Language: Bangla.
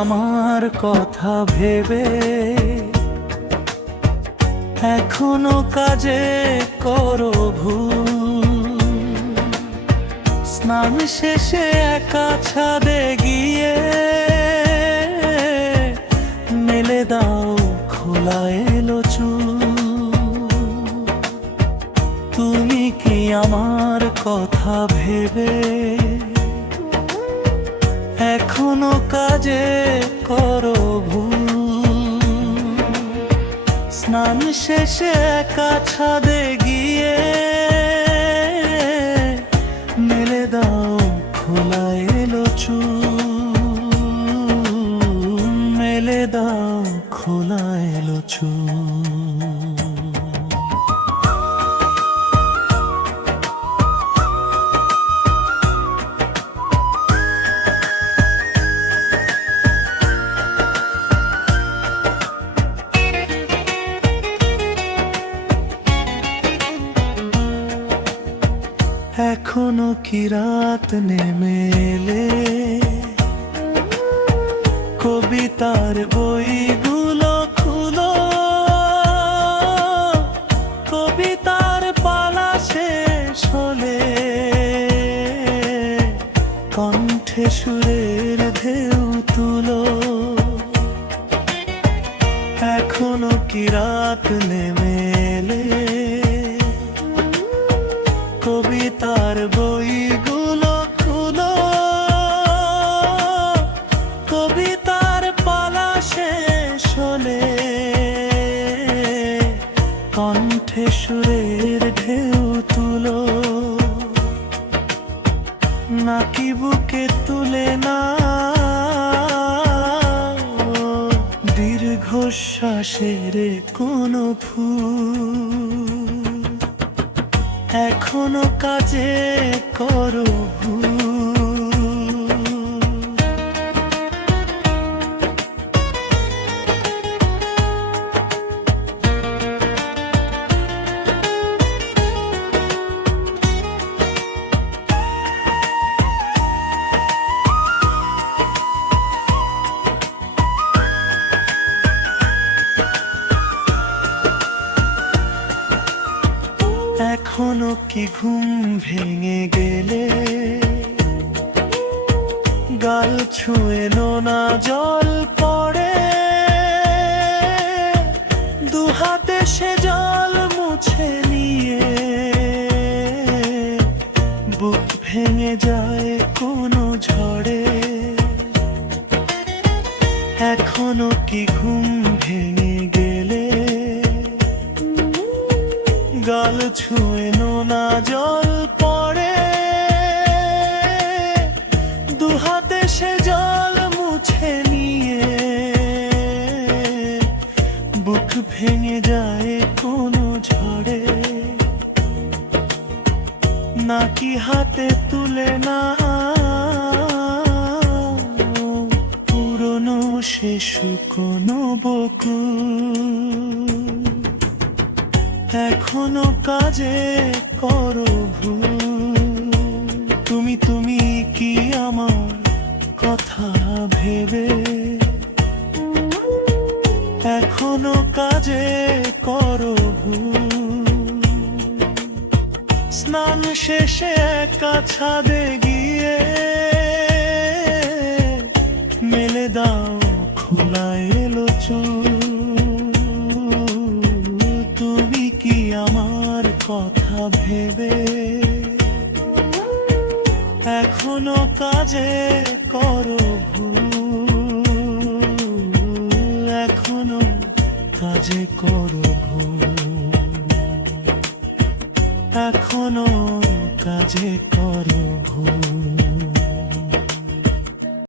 আমার কথা ভেবে এখনও কাজে করো ভুল। স্নান শেষে একা ছাদে গিয়ে মেলে দাও খোলা এলো তুমি কি আমার কথা ভেবে এখনও কাজে করো ভুল। স্নান শেষে একা ছাদে গিয়ে মেলে দাও খোলা এলো চুল। মেলে দাও খোলা এলো চুল। এখনও কি রাত নেমে এলে কবিতার বইগুলো খুলো। কবিতার কণ্ঠে সুরের ঢেউ তুলো। এখনও কি রাত নেমে কবিতার বইগুলো খুলো। কবিতার পালা শেষ হলে কণ্ঠে সুরের ঢেউ তুলো। নাকি বুকে তুলে না দীর্ঘশ্বাসের কোনো ফুল। এখনও কাজে করো। ঘুম ভেঙে গেলে গাল ছুঁয়ে না জল পড়ে। গাল ছুঁয়ে নোনা জল পড়ে। দুহাতে সে জল মুছে নিয়ে। বুক ভেঙে যায় কোনো ঝড়ে। নাকি হাতে তুলে না পুরনো সে শুকনো বকুল। এখনও কাজে করো তুমি তুমি কি আমার কথা ভেবে? এখনও কাজে করো স্নান শেষে একা ছাদে গিয়ে মেলে দাও, খোলা এলো চুল। ভেবে এখনও কাজে করো ভুল এখনও কাজে করো ভুল এখনও কাজে করো